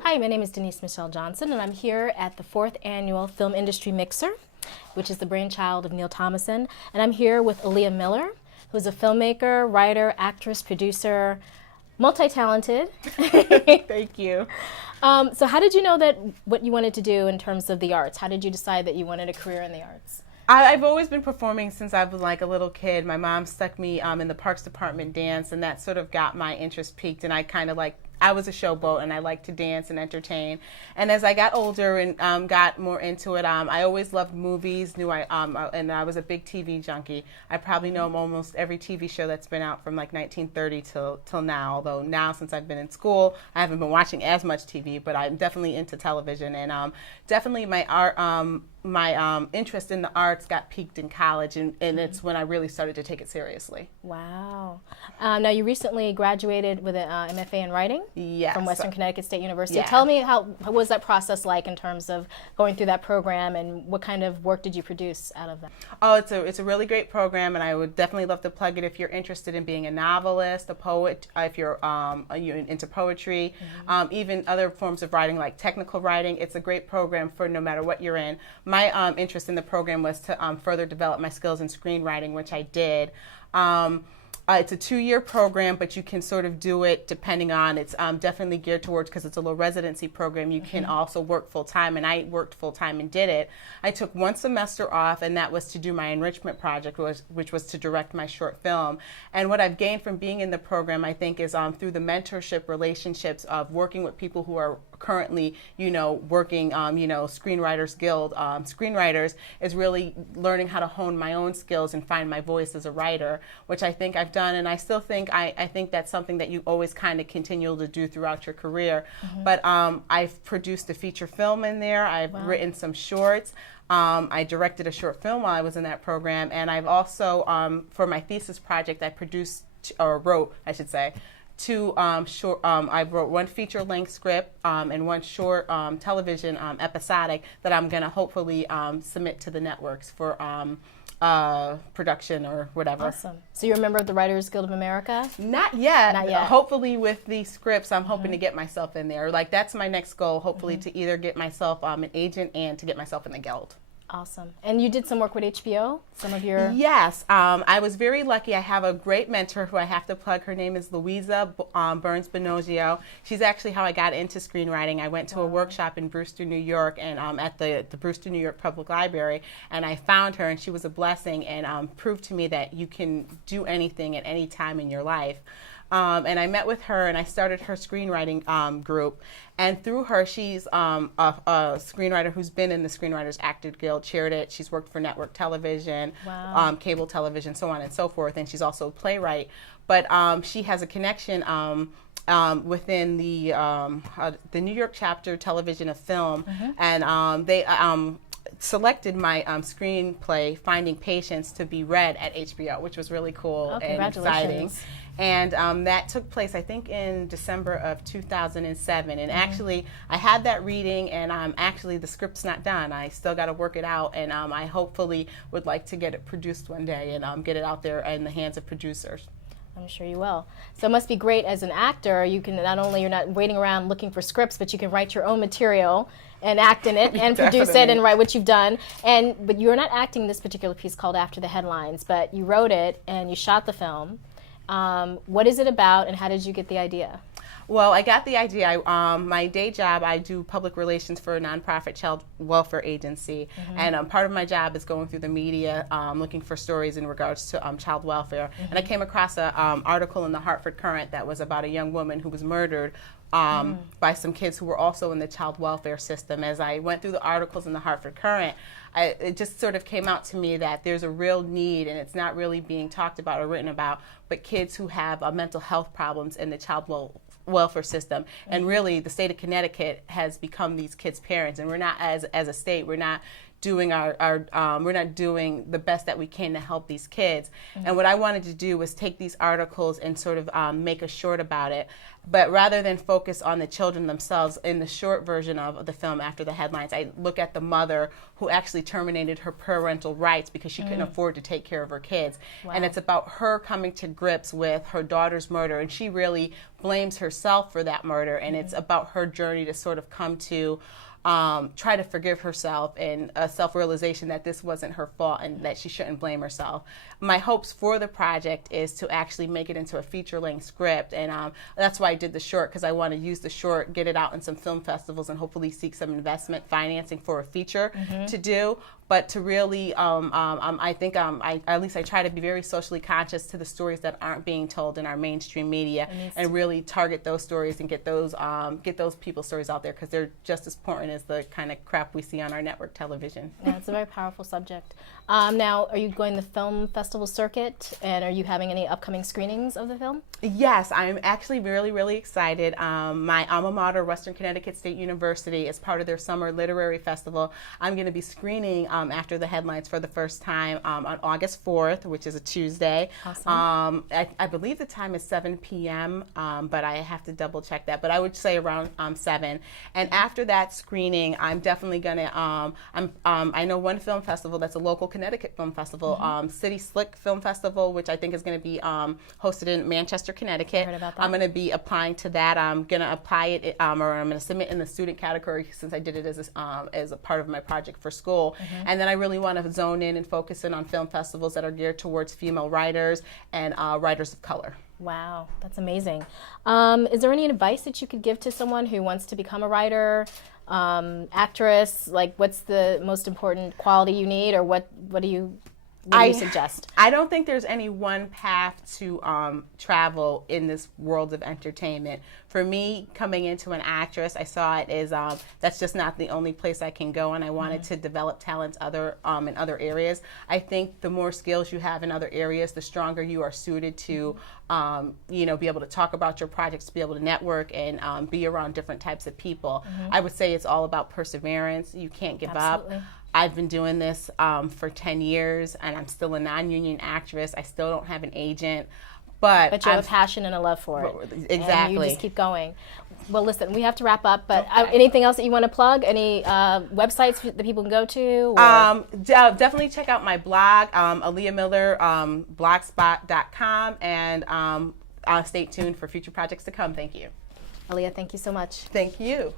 Hi, my name is Denise Michelle Johnson, and I'm here at the 4th Annual Film Industry Mixer, which is the brainchild of Neil Thomason. And I'm here with Aaliyah Miller, who's a filmmaker, writer, actress, producer, multi-talented. Thank you. So how did you know that what you wanted to do in terms of the arts? How did you decide that you wanted a career in the arts? I've always been performing since I was like a little kid. My mom stuck me in the Parks Department dance, and that sort of got my interest peaked, and I was a showboat, and I liked to dance and entertain. And as I got older and got more into it, I always loved movies. And I was a big TV junkie. I probably know almost every TV show that's been out from like 1930 till now. Although now, since I've been in school, I haven't been watching as much TV. But I'm definitely into television, and definitely my art. My interest in the arts got piqued in college, and it's when I really started to take it seriously. Wow. Now, you recently graduated with an MFA in writing from Western Connecticut State University. Yeah. Tell me, how was that process like in terms of going through that program, and what kind of work did you produce out of that? Oh, it's a really great program, and I would definitely love to plug it if you're interested in being a novelist, a poet, if you're into poetry, even other forms of writing like technical writing. It's a great program for no matter what you're in. My interest in the program was to further develop my skills in screenwriting, which I did. It's a 2-year program, but you can sort of do it depending on, it's definitely geared towards, because it's a low residency program, you can also work full-time, and I worked full-time and did it. I took 1 semester off, and that was to do my enrichment project, which was to direct my short film. And what I've gained from being in the program, I think, is through the mentorship relationships of working with people who are currently, working, Screenwriters Guild screenwriters, is really learning how to hone my own skills and find my voice as a writer, which I think I've done, and I still think I think that's something that you always kind of continue to do throughout your career. But I've produced a feature film in there. I've written some shorts. I directed a short film while I was in that program, and I've also, for my thesis project, I wrote, I should say, 2 short. I wrote 1 feature-length script and 1 short television episodic that I'm going to hopefully submit to the networks for production or whatever. Awesome. So you're a member of the Writers Guild of America? Not yet. Not yet. Hopefully with these scripts, I'm hoping to get myself in there. Like, that's my next goal, hopefully to either get myself an agent and to get myself in the guild. Awesome. And you did some work with HBO? Some of your... Yes. I was very lucky. I have a great mentor who I have to plug. Her name is Louisa Burns-Bonogio. She's actually how I got into screenwriting. I went to a workshop in Brewster, New York, and at the Brewster, New York Public Library, and I found her, and she was a blessing, and proved to me that you can do anything at any time in your life. And I met with her, and I started her screenwriting group. And through her, she's a screenwriter who's been in the Screenwriters Actors Guild, chaired it. She's worked for network television, cable television, so on and so forth. And she's also a playwright. But she has a connection within the New York chapter television of film, and they selected my screenplay, Finding Patience, to be read at HBO, which was really cool and exciting. And that took place, I think, in December of 2007. And actually, I had that reading, and actually the script's not done. I still got to work it out, and I hopefully would like to get it produced one day and get it out there in the hands of producers. I'm sure you will. So it must be great as an actor. You can not only, you're not waiting around looking for scripts, but you can write your own material and act in it and produce it and write what you've done. But you're not acting this particular piece called After the Headlines, but you wrote it and you shot the film. What is it about, and how did you get the idea? Well, I got the idea. My day job, I do public relations for a nonprofit child welfare agency, and part of my job is going through the media, looking for stories in regards to child welfare. And I came across an article in the Hartford Courant that was about a young woman who was murdered by some kids who were also in the child welfare system. As I went through the articles in the Hartford Courant, it just sort of came out to me that there's a real need, and it's not really being talked about or written about, but kids who have mental health problems in the child welfare system. And really, the state of Connecticut has become these kids' parents, and we're not, as a state, we're not doing we're not doing the best that we can to help these kids. And what I wanted to do was take these articles and sort of make a short about it. But rather than focus on the children themselves, in the short version of the film After the Headlines, I look at the mother who actually terminated her parental rights because she couldn't afford to take care of her kids. Wow. And it's about her coming to grips with her daughter's murder, and she really blames herself for that murder, and it's about her journey to sort of come to try to forgive herself, and a self-realization that this wasn't her fault and that she shouldn't blame herself. My hopes for the project is to actually make it into a feature-length script, and that's why I did the short, because I want to use the short, get it out in some film festivals, and hopefully seek some investment financing for a feature to do. But to really, I think at least I try to be very socially conscious to the stories that aren't being told in our mainstream media, and really target those stories and get those people's stories out there, because they're just as important as the kind of crap we see on our network television. Yeah, it's a very powerful subject. Now, are you going the film festival circuit, and are you having any upcoming screenings of the film? Yes, I'm actually really, really excited. My alma mater, Western Connecticut State University, is part of their summer literary festival. I'm going to be screening After the Headlines for the first time on August 4th, which is a Tuesday. Awesome. I believe the time is 7 p.m., but I have to double check that. But I would say around 7. And after that screening, I'm definitely going to, I know one film festival that's a local Connecticut film festival, City Slick Film Festival, which I think is going to be hosted in Manchester, Connecticut. I heard about that. I'm going to be applying to that. I'm going to apply it, or I'm going to submit in the student category, since I did it as a part of my project for school. And then I really want to zone in and focus in on film festivals that are geared towards female writers and writers of color. Wow, that's amazing. Is there any advice that you could give to someone who wants to become a writer, actress? Like, what's the most important quality you need, or what do you suggest? I don't think there's any one path to travel in this world of entertainment. For me, coming into an actress, I saw it as that's just not the only place I can go, and I wanted to develop talents in other areas. I think the more skills you have in other areas, the stronger you are suited to be able to talk about your projects, to be able to network and be around different types of people. I would say it's all about perseverance. You can't give up. I've been doing this for 10 years, and I'm still a non-union actress. I still don't have an agent. But you have a passion and a love for it. Exactly. And you just keep going. Well, listen, we have to wrap up, but anything else that you want to plug? Any websites that people can go to? Definitely check out my blog, Aaliyah Miller, blogspot.com, and stay tuned for future projects to come. Thank you. Aaliyah, thank you so much. Thank you.